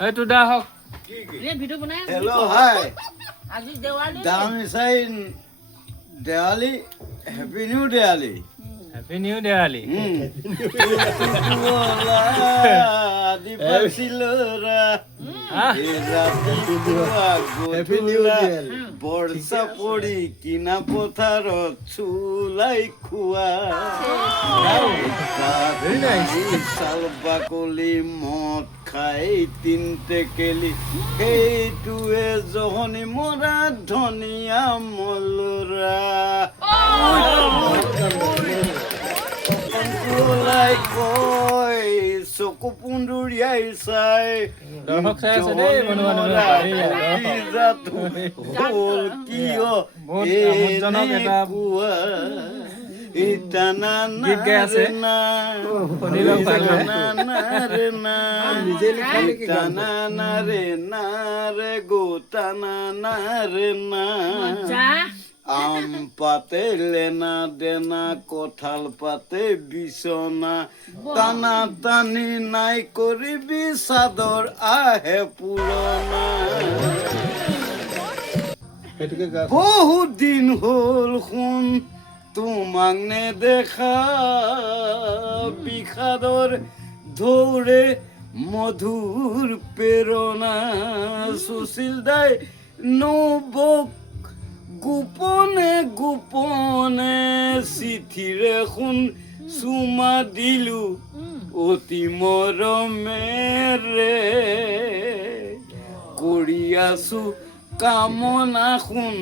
এই টুডা হওক Hello, hi. Damisai Diwali. Happy New Diwali. Happy new Diwali বৰ্ষা পড়ি কিনা পথাৰত চুলাই খোৱা চাল বাকলি মদ খাই তিনটে কেলি সেইটোৱে জহনি মৰা ধনিয়া মলৰা ওলাই কয় চকু পুন্দুৰিয়াই চাই দৰ্শক চাই আছে দেই বনোৱা হ'ল কিয় আমোদজনক এটা গীত গাই আছে শুনি লওক আম পাতে লেনা দেনা কঁঠাল পাতে বিছনা টানা টানি নাই কৰিবি চাদৰ আহে পুৰণা বহুত দিন হ'ল শুন তোমাক নেদেখা বিষাদৰ ধৌৰে মধুৰ প্ৰেৰণা সুশীল দাই নবক গোপনে গোপনে চিঠিৰে শুন চুমা দিলো অতি মৰমেৰে কৰি আছো কামনা শুন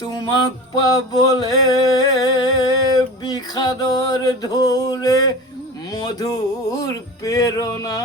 তোমাক পাবলে বিষাদৰ ঢৌৰে মধুৰ প্ৰেৰণা